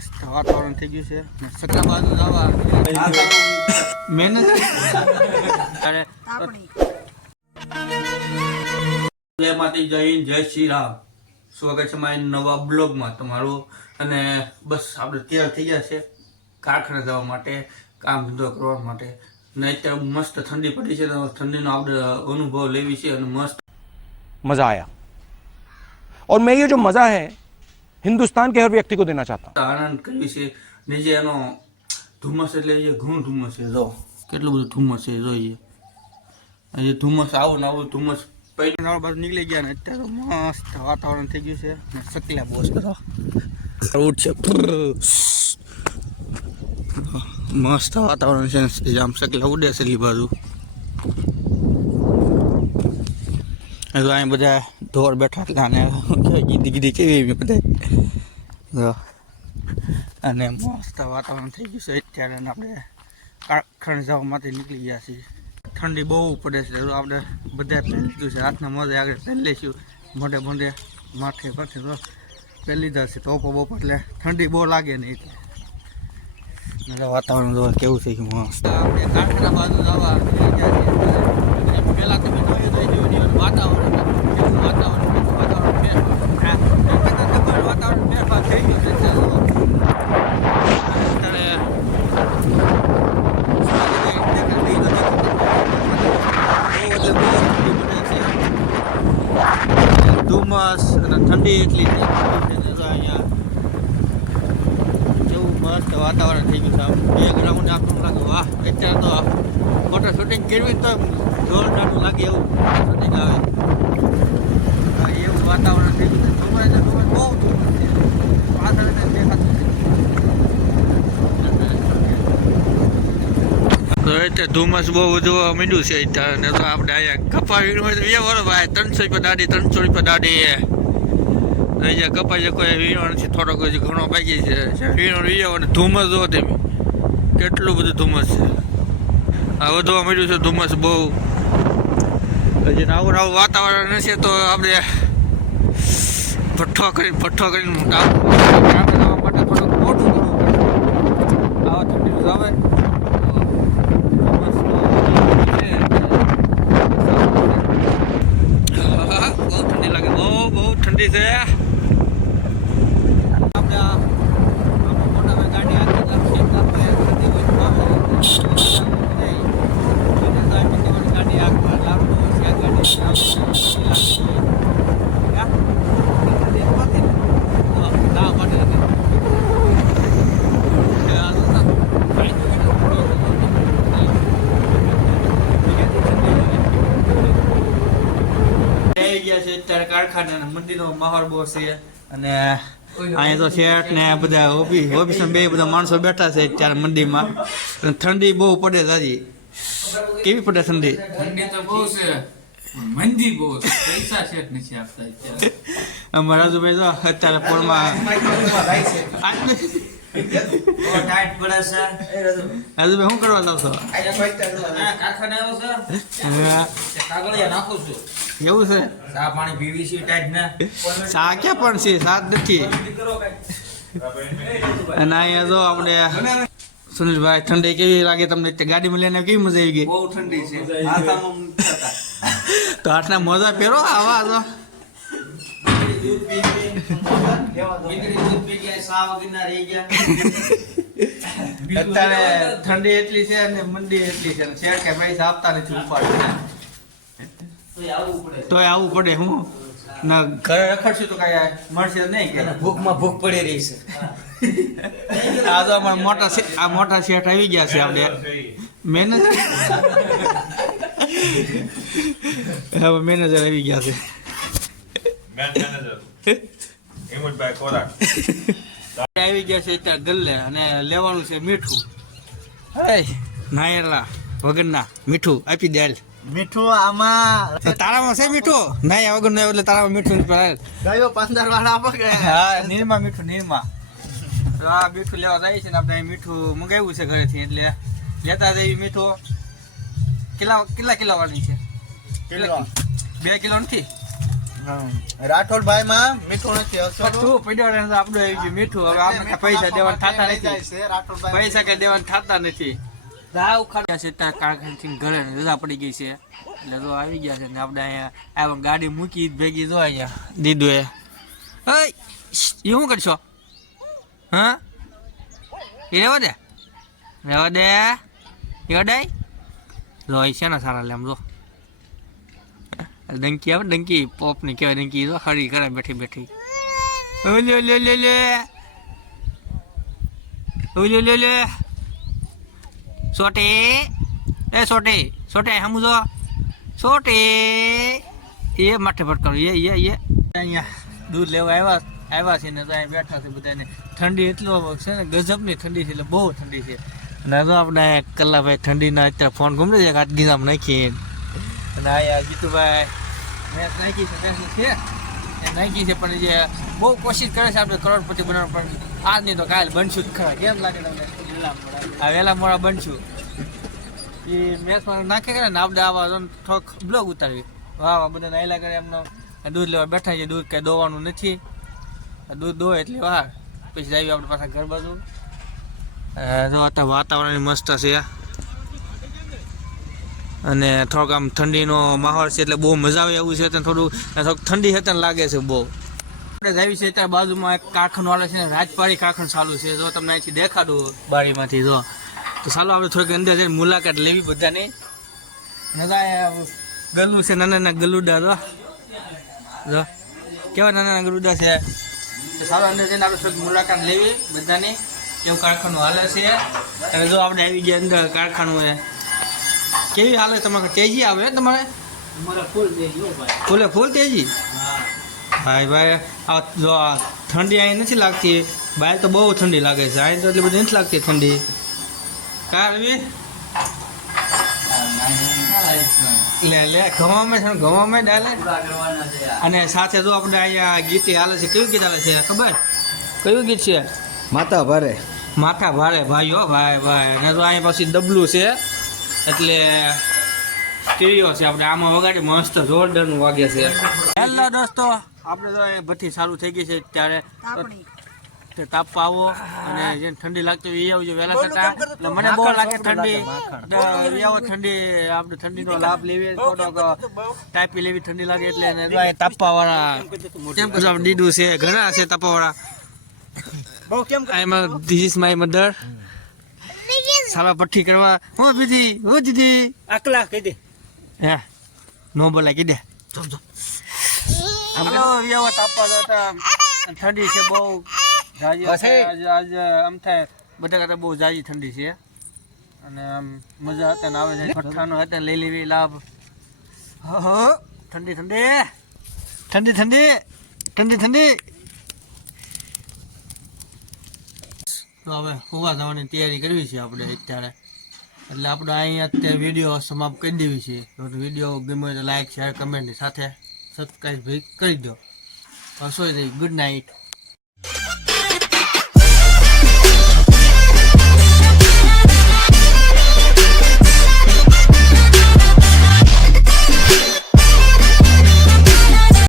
મસ્ત વાતાવરણ થઈ ગયું છે. સકલા બાજુ જવા મહેનત અરે જય માતી જય હિન્દ જય શ્રી રામ. સ્વાગત છે મારી નવા બ્લોગમાં તમારું. અને બસ આપણે તૈયાર થઈ ગયા છે કારખાને જવા માટે, કામ ધંધો કરવા માટે. ને અત્યારે મસ્ત ઠંડી પડી છે તો ઠંડીનો આપણે અનુભવ લેવી છે અને મસ્ત मजा आया और मैं ये जो मजा है हिंदुस्तान के हर व्यक्ति को देना चाहता हूँ. આનંદ કરવી છે. નીચે એનો ધુમ્મસ એટલે એ ઘણું ધુમ્મસ છે. જો કેટલું બધું ધુમ્મસ છે જોઈએ. એ ધુમ્મસ આવું ને આવું ધુમ્મસ પૈડા બાજુ નીકળી ગયા ને અત્યારે મસ્ત વાતાવરણ થઈ ગયું છે. ને સકલા બોસ કરો ઉઠશે મસ્ત વાતાવરણ છે. આમ સકલા ઉડે છે એ બાજુ. અહીં બધા ઢોર બેઠા એટલે આને ગીધી ગીધી કેવી બધા. અને મસ્ત વાતાવરણ થઈ ગયું છે અત્યારે. આપણે કારખાને જવા માટે નીકળી ગયા છીએ. ઠંડી બહુ પડે છે તો આપણે બધા પહેરી લીધું છે. હાથના મોજે આગળ પહેરી લઈશું. મોઢે મોઢે માથે માથે તો પહેરી લીધા છે. ટોપો બોપો એટલે ઠંડી બહુ લાગે નહીં એટલે વાતાવરણ જોવા કેવું થઈ ગયું મસ્ત. આપણે કારખાના બાજુ જવા પહેલાં તમે જોઈ વાતાવરણ ફેરફાર થઈ ગયો છે. ધુમ્મસ અને ઠંડી એટલી અહીંયા એવું મસ્ત વાતાવરણ થઈ ગયું છે. બેકગ્રાઉન્ડ આપણું લાગે વાહ. અત્યારે તો ફોટો શૂટિંગ કરવી તો જોરદાર લાગે એવું શૂટિંગ આવે એવું વાતાવરણ થઈ ગયું છે. બહુ પાછળ દેખાતું છે. ધુમ્મસ બહુ જોવા માંડ્યું છે અત્યારે. ને તો આપણે અહીંયા કપા વીણવા વ્યવહાર ભાઈ 300 રૂપિયા દાડી 300 રૂપિયા દાડી અહીંયા કપાઈ કોઈ વીણવા નથી. થોડોક હજી ઘણો બાકી છે વીણવાનું વ્યવહાર. ધુમ્મસ જોવો તમે કેટલું બધું ધુમ્મસ છે. આ વધવા માંડ્યું છે ધુમ્મસ બહુ. હજી આવું આવું વાતાવરણ હશે તો આપણે ભઠ્ઠો કરીને માટે થોડુંક મોટું કરવું પડે. આવા ઠંડી આવે બહુ ઠંડી લાગે. બહુ ઠંડી છે. આપણે મોટા ગાડી આગળ ગાડી અત્યારે કારખાને મંદિરનો માહોલ બહુ છે. અને અહીંયા તો શેઠ ને બધા ઓફિસ બે બધા માણસો બેઠા છે અત્યારે મંદિરમાં. ઠંડી બહુ પડે દાદી. કેવી પડે ઠંડી? ઠંડી તો બહુ છે. મંદી બહુ છે. પૈસા શેઠ નથી આપતા અત્યારે. અમારા રાજુભાઈ તો અત્યારે પોળમાં ટાઈટ પડે છે. રાજુભાઈ શું કરવા લાવશો? કારખાને આવ્યો છે. કાગળિયા નાખું છું. એવું છે? ચા પાણી પીવી છે ટાઈટ ને. ચા ક્યાં પણ છે? સાત નથી. અને અહીંયા જો આપણે સુનિલભાઈ ઠંડી કેવી લાગે તમને? ગાડીમાં લઈને કેવી મજા આવી ગઈ? બહુ ઠંડી છે. તો આટલા મોજા પહેરો આવા તો અત્યારે ઠંડી એટલી છે અને મંદી એટલી છે. શેઠ કે પૈસા આપતા નથી ઉપાડ તોય આવવું પડે. હું ના ઘરે રખડશું તો કઈ મળશે નહીં કે ભૂખમાં ભૂખ પડી રહી છે. આ તો અમારા મોટા શેઠ આવી ગયા છે. આપણે મેનેજર હવે મેનેજર આવી ગયા છે. આવી ગયા છે અત્યારે ગલ્લે અને લેવાનું છે મીઠું. નાયલા વગરના મીઠું આપી દે. મીઠું આમાં તારામાં છે મીઠું? નાયા વગર નું એટલે તારામાં મીઠું ગયો 15 વાળા આપો કે? હા નીરમા મીઠું નીરમા. તો આ મીઠું લેવા જાય છે ને આપણે મીઠું મંગાવ્યું છે ઘરેથી એટલે લેતા જઈએ મીઠું. કેટલા કિલો વાળી છે? 2 કિલો નથી? રાઠોડ ભાઈ માં મીઠું નથી હશે તું પડ્યો રહે તો આપણે આવી ગયું મીઠું. હવે આપણે પૈસા દેવાના થતા નથી. રાઠોડ પૈસા કઈ દેવાના થતા નથી. દાવ ખાતા છે ત્યાં કારખાનેથી ઘરે રજા પડી ગઈ છે એટલે તો આવી ગયા છે ને આપણે અહીંયા આ ગાડી મૂકી ભેગી જો અહીંયા દીધું એ શું કરશો? હા એ રહેવા દે રેવા લો એ છે ને સારા લે આમ જો ડંકી આવે ડંકી પોપની કહેવાય ડંકી જો હરી કરે બેઠી બેઠી લે સોટે એ સોટે સમજો સોટે એ માથે ભટકારો એ અહીંયા દૂધ લેવા આવ્યા છે ને તો અહીંયા બેઠા છે બધાને. ઠંડી એટલો છે ને ગજબની ઠંડી છે એટલે બહુ ઠંડી છે. અને તો આપણે કલાભાઈ ઠંડીના અત્યારે ફોન ગમે છે હાથ ગીરામ નાખીએ અને અહીંયા જીતુભાઈ મેચ નાખી છે એ નાખી છે પણ જે બહુ કોશિશ કરે છે આપણે કરોડપતિ બનાવવા પણ આજ નહીં તો કાલ બનશું જ ખરા. કેમ લાગે તમને? આ વહેલા મોડા બનશું એ મેચમાં નાખે કરે ને આપણે આવા થોડોક બ્લોગ ઉતારવી વાહ બધા નાયલા કરે એમનો દૂધ લેવા બેઠા છે. દૂધ કંઈ દોવાનું નથી. દૂધ દો એટલે વાર પછી આવી આપણે પાછા ઘર બાજુ. જો અત્યારે વાતાવરણ મસ્ત છે અને થોડોક આમ ઠંડીનો માહોલ છે એટલે બહુ મજા આવે એવું છે. થોડુંક ઠંડી છે લાગે છે બહુ. આપણે જાવી છે ત્યાં બાજુમાં એક કારખાનું વાળા છે ને રાજપાડી કારખાનું ચાલુ છે. જો તમને અહીંથી દેખાડું બારીમાંથી જો તો ચાલો આપણે થોડીક અંદર જઈને મુલાકાત લેવી બધાની. મજા ગલું છે નાના નાના ગલુડા જો કેવા નાના નાના ગલુડા છે. તો ચાલો અંદર જઈને આપણે થોડીક મુલાકાત લેવી બધાની કેવું કારખાનું હાલે છે. અને જો આપણે આવી ગયા અંદર કારખાનું છે કેવી હાલે તમારે તેજી આવે તમારે? ફૂલે ફૂલ તેજી ભાઈ આ જો આ ઠંડી અહીં નથી લાગતી. બહાર તો બહુ ઠંડી લાગે છે. અહીં તો એટલી બધી નથી લાગતી ઠંડી. કારવી લે ઘવામાં ડાલે. અને સાથે જો આપણે અહીંયા ગીત હાલે છે. કયું ગીત હાલે છે ખબર? કયું ગીત છે? માતા ભારે ભાઈઓ ભાઈ. અને તો અહીંયા પછી ડબલું છે એટલે સ્ટીરિયો છે. આપણે આમાં વગાડી મસ્ત જોરદારનું વાગે છે. હેલો દોસ્તો, આપણે તો અહીંયા ભઠ્ઠી ચાલુ થઈ ગઈ છે ત્યારે તાપવા આવો અને જેને ઠંડી લાગતી હોય એ આવજો વહેલા થતા. એટલે મને બહુ લાગે ઠંડી આવો ઠંડી આપણે ઠંડીનો લાભ લેવી થોડોક ટાઈપી લેવી ઠંડી લાગે એટલે તાપવા વાળા કેમ કે આપણે દીધું છે ઘણા છે તાપવા વાળા. એમાં ધીસ ઇઝ માય મધર સારા ભઠ્ઠી કરવા દીદી આકલા કહી દે હે નો બોલાય કહી દે ઠંડી છે બહુ આજે આમ થાય બધા કરતા બહુ જાજી ઠંડી છે અને આમ મજા હતા ને આવે છે ભઠ્ઠાનો હતા લઈ લેવી લાભ. ઠંડી તો હવે હોવા જવાની તૈયારી કરવી છે આપણે અત્યારે. એટલે આપણે અહીંયા અત્યારે વિડીયો સમાપ્ત કરી દેવી છે. તો વિડીયો ગમે તો લાઈક શેર કમેન્ટ સાથે સબસ્ક્રાઈબ કરી દો. Sorry good night.